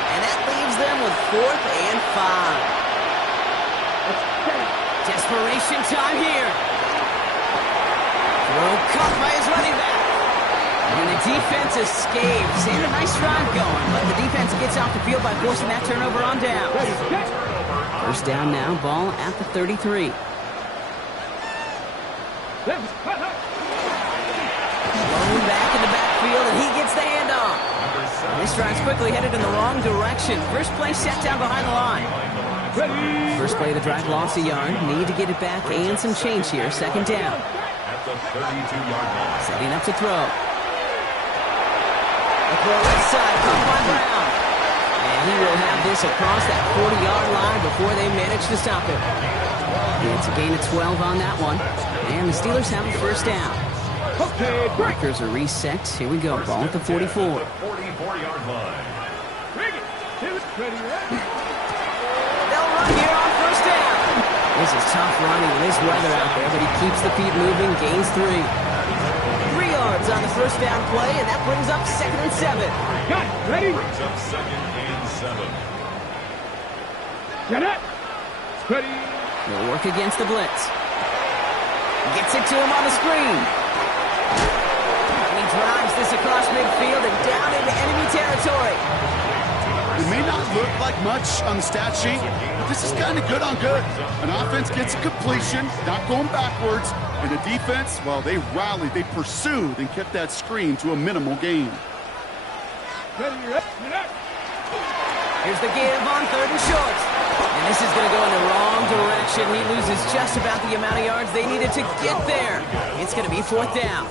And that leaves them with 4th and 5. Desperation time here. Throw caught by his running back. And the defense escapes. And a nice drive going, but the defense gets off the field by forcing that turnover on down. First down now, ball at the 33. Rolling back in the backfield, and he gets the handoff. This drive's quickly headed in the wrong direction. First play set down behind the line. First play of the drive lost a yard. Need to get it back and some change here. Second down. At the 32-yard line. Setting up to throw. A throw left side, caught by Brown. And he will have this across that 40-yard line before they manage to stop him. It's a gain of 12 on that one. And the Steelers have a first down. Okay, break. Markers are reset. Here we go. Ball at the 44. The 44-yard line. Ready, ready. They'll run here on first down. This is tough running with this weather out there, but he keeps the feet moving, gains 3. 3 yards on the first down play, and that brings up 2nd and 7. Got it. Ready? Brings up 2nd and 7. Get it. Ready. They'll work against the blitz. Gets it to him on the screen. And he drives this across midfield and down into enemy territory. It may not look like much on the stat sheet, but this is kind of good on good. An offense gets a completion, not going backwards, and the defense, well, they rallied, they pursued, and kept that screen to a minimal gain. Ready. Get it. Here's the give on 3rd and short. And this is going to go in the wrong direction. He loses just about the amount of yards they needed to get there. It's going to be 4th down.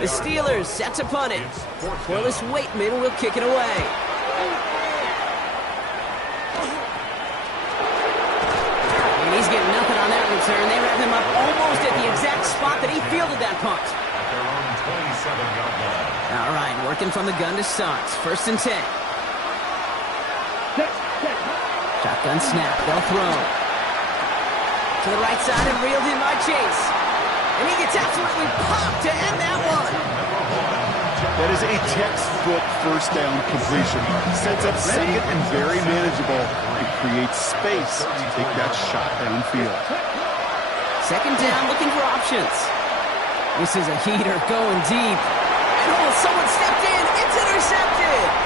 The Steelers set to punt it. Corliss Waitman will kick it away. And he's getting nothing on that return. They wrap him up almost at the exact spot that he fielded that punt. At their own 27-yard line. All right, working from the gun to start. 1st and 10. Shotgun snap. They'll throw. To the right side and reeled in by Chase. And he gets absolutely popped to end that one. That is a textbook first down completion. Sets up 2nd and very manageable. It creates space to take that shot downfield. 2nd down, looking for options. This is a heater going deep. And oh, someone stepped in. It's intercepted.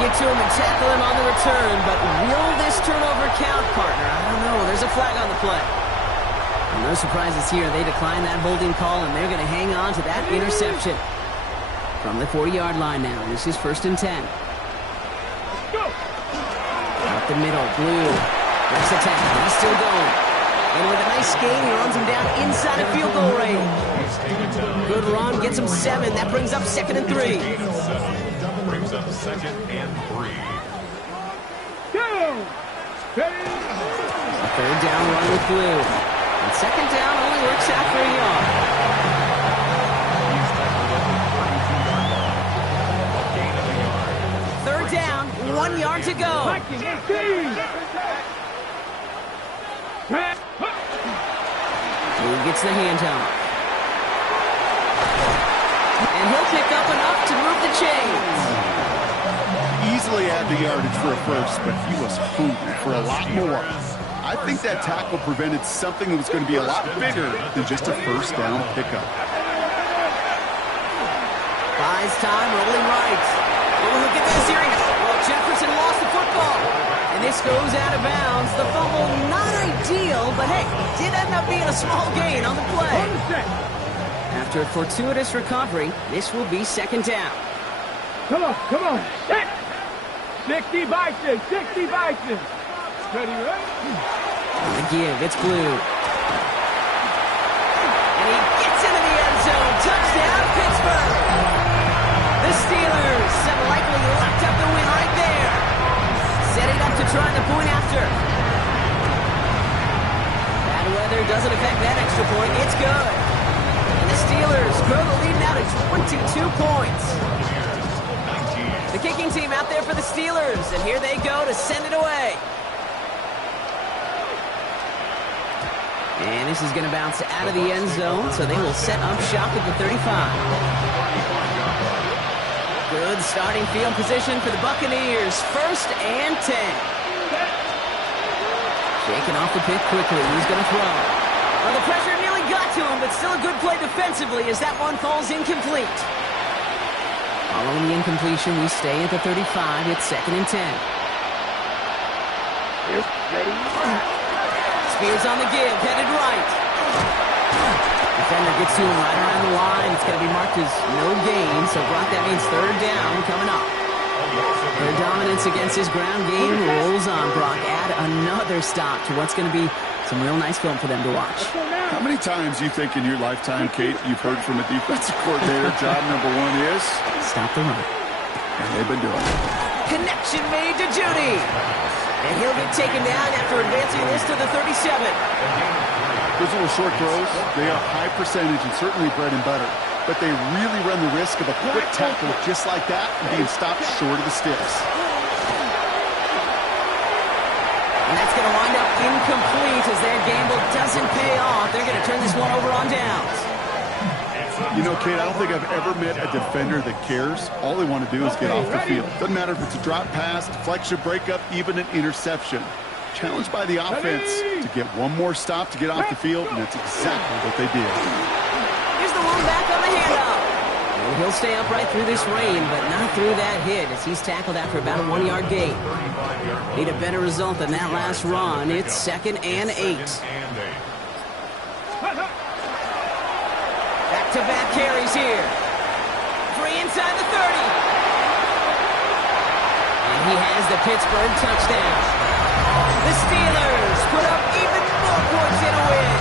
Get to him and tackle him on the return, but will this turnover count, partner? I don't know. There's a flag on the play. And no surprises here. They decline that holding call, and they're going to hang on to that interception. From the 40-yard line now, this is 1st and 10. Go. Up the middle, Blue. Breaks a tackle. He's still going. And with a nice gain, he runs him down inside of field goal range. Good run, gets him 7. That brings up 2nd and 3. Brings up 2nd and 3. Go. Ready. 3rd down run with Blue. And 2nd down only works out for a yard. He's tackled at the 32-yard line. A gain of a yard. 3rd down, 1 yard to go. Viking 18. Blue gets the handoff. And he'll pick up enough to move the chains. Easily had the yardage for a first, but he was hungry for a lot more. I think that tackle prevented something that was going to be a lot bigger than just a first down pickup. Buys time, rolling right. Oh, look at this here. Well, Jefferson lost the football. And this goes out of bounds. The fumble, not ideal, but hey, it did end up being a small gain on the play. After a fortuitous recovery, this will be 2nd down. Come on. Set. 60 Bison. Ready, right? On the give, it's Blue. And he gets into the end zone. Touchdown, Pittsburgh. The Steelers have likely locked up the win right there. Setting up to try the point after. Bad weather doesn't affect that extra point. It's good. And the Steelers grow the lead now to 22 points. The kicking team out there for the Steelers, and here they go to send it away. And this is going to bounce out of the end zone, so they will set up shop at the 35. Good starting field position for the Buccaneers. 1st and 10. Shaking off the pick quickly. He's going to throw. Well, the pressure nearly got to him, but still a good play defensively as that one falls incomplete. Following the incompletion, we stay at the 35. It's 2nd and 10. Spears on the give, headed right. Defender gets to him right around the line. It's going to be marked as no gain, so Brock, that means 3rd down coming up. Their dominance against his ground game rolls on. Brock, add another stop to what's going to be some real nice film for them to watch. How many times you think in your lifetime, Kate, you've heard from a defensive coordinator, job number 1 is? Stop the run. And they've been doing it. Connection made to Judy. And he'll get taken down after advancing this to the 37. Those little short throws, they are high percentage and certainly bread and butter. But they really run the risk of a quick tackle just like that and being stopped short of the sticks. And that's going to wind up incomplete as their gamble doesn't pay off. They're going to to turn this one over on downs. You know, Kate, I don't think I've ever met a defender that cares. All they want to do is get off the field. Doesn't matter if it's a drop pass, deflection, breakup, even an interception. Challenged by the offense to get one more stop to get off the field, and that's exactly what they did. Here's the one back on the handoff. And he'll stay upright through this rain, but not through that hit as he's tackled after about a 1-yard gain. Need a better result than that last run. It's 2nd and 8. Back-to-back carries here. 3 inside the 30. And he has the Pittsburgh touchdown. The Steelers put up even more points in a win.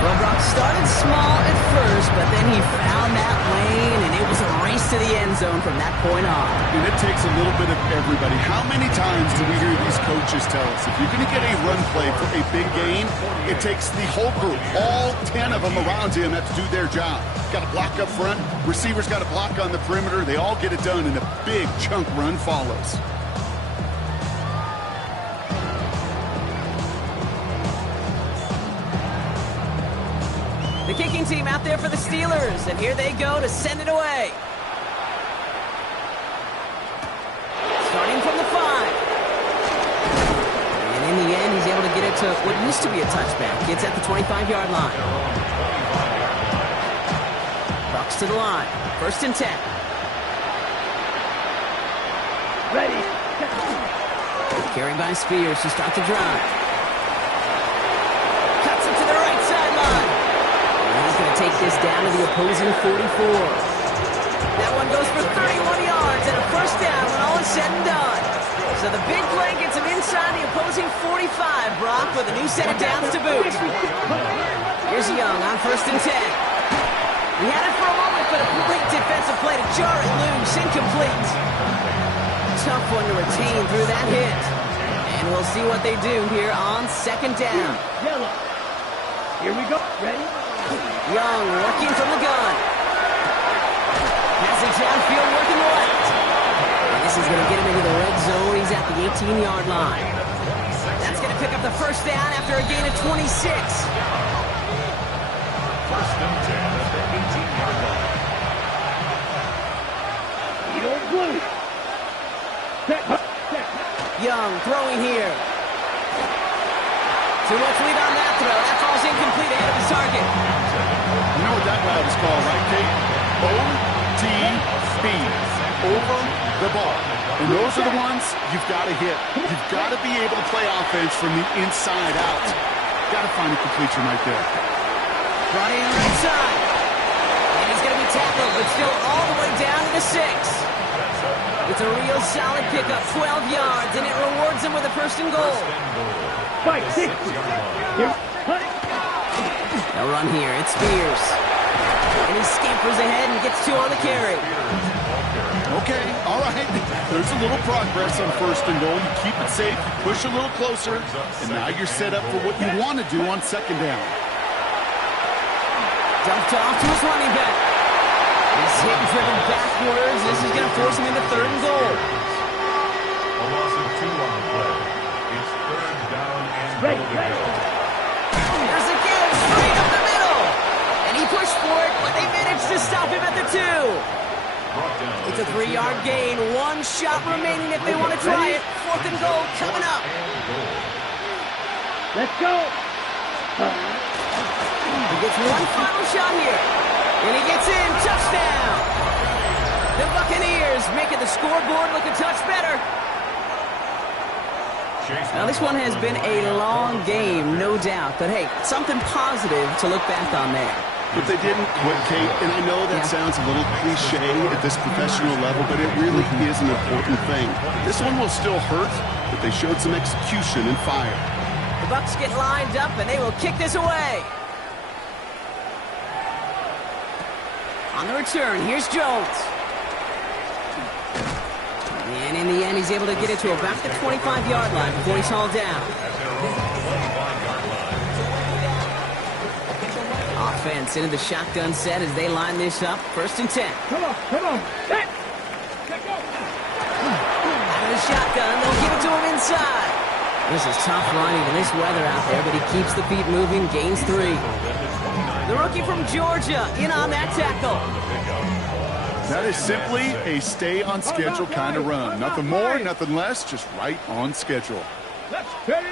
Well, Brock started small at first, but then he found that lane, and it was a race to the end zone from that point on. And it takes a little bit of everybody. How many times do we hear these coaches tell us, if you're going to get a run play for a big gain, it takes the whole group, all 10 of them around him have to do their job. Got to block up front, receivers got to block on the perimeter, they all get it done, and a big chunk run follows. The kicking team out there for the Steelers, and here they go to send it away. Starting from the 5. And in the end, he's able to get it to what used to be a touchback. Gets at the 25-yard line. Bucks to the line. 1st and 10. Ready. Carried by Spears to start the drive. Cuts it to the right sideline. He's going to take this down to the opposing 44. That one goes for 31 yards and a 1st down when all is said and done. So the big play gets him inside the opposing 45, Brock, with a new set of downs to boot. Here's Young on 1st and 10. He had it for a moment, but a great defensive play to jar it loose. Incomplete. Tough one to retain through that hit. And we'll see what they do here on 2nd down. Yellow. Here we go. Ready? Young working from the gun. Passing downfield, working left. And this is going to get him into the red zone. He's at the 18-yard line. That's going to pick up the 1st down after a gain of 26. 1st and 10 at the 18-yard line. Eagle blue. Young throwing here. Too much lead on that throw. That falls incomplete ahead of his target. You know what that route is called, right, Kate? OTB. Over the ball. And those are the ones you've got to hit. You've got to be able to play offense from the inside out. Got to find a completion right there. Brought in right side. And he's going to be tackled, but still all the way down to the 6. It's a real solid pickup, 12 yards, and it rewards him with a 1st and goal. Fight, 6. They'll run here. It's Spears. And he scampers ahead and gets 2 on the carry. Okay, all right. There's a little progress on 1st and goal. You keep it safe, you push a little closer, and now you're set up for what you want to do on 2nd down. Dumped off to his running back. He's hit and driven backwards. This is going to force him into 3rd and goal. A loss of 2 on the play. It's 3rd down and goal to go. There's a give straight up the middle. And he pushed for it, but they managed to stop him at the 2. It's a 3-yard gain. 1 shot remaining if they want to try it. 4th and goal coming up. Let's go. He gets one final shot here. And he gets in. Touchdown. The Buccaneers making the scoreboard look a touch better. Now, this one has been a long game, no doubt. But, hey, something positive to look back on there. But they didn't quit, Kate, and I know that sounds a little cliche at this professional level, but it really is an important thing. This one will still hurt, but they showed some execution and fire. The Bucs get lined up, and they will kick this away. On the return, here's Jones. And in the end, he's able to get it to about the 25-yard line before he's hauled down. Offense into the shotgun set as they line this up. 1st and 10. Come on. Set. Let go. Out of the shotgun, they'll give it to him inside. This is tough running in this weather out there, but he keeps the feet moving, gains 3. The rookie from Georgia in on that tackle. That is simply a stay-on-schedule kind of run. Nothing more, nothing less, just right on schedule. Let's steady.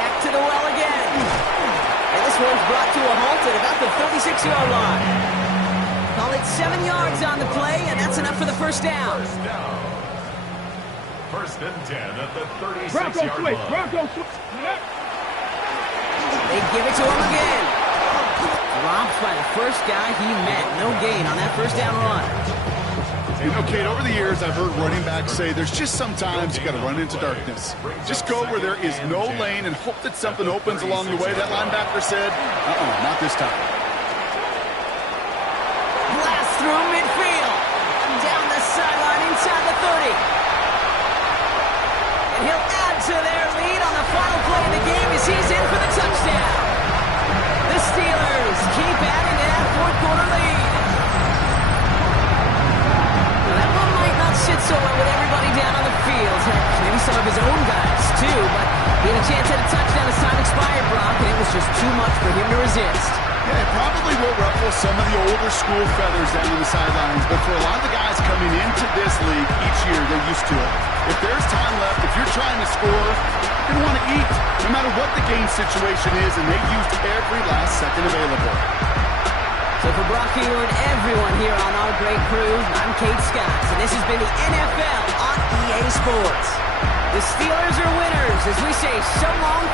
Back to the well again. And this one's brought to a halt at about the 36-yard line. Call it 7 yards on the play, and that's enough for the first down. First and 10 at the 36-yard Bronco switch. line. Bronco switch. They give it to him again. Dropped by the first guy he met. No gain on that first down run. You know, Kate, over the years, I've heard running backs say there's just sometimes you got to run into darkness. Just go where there is no lane and hope that something opens along the way. That linebacker said, not this time. Blast through midfield. Down the sideline inside the 30. And he'll add to their lead on the final play of the game as he's in for the touchdown. The Steelers keep adding to that fourth-quarter lead. Now, that one might not sit so well with everybody down on the field. Heck, maybe some of his own guys, too. But he had a chance at a touchdown as time expired, Brock, and it was just too much for him to resist. Yeah, it probably will ruffle some of the older school feathers down on the sidelines, but for a lot of the guys coming into this league each year, they're used to it. If there's time left, if you're trying to score, you're going to want to eat, no matter what the game situation is, and they used every last second available. So for Brock Huard, everyone here on our great crew, I'm Kate Scott, and this has been the NFL on EA Sports. The Steelers are winners as we say so long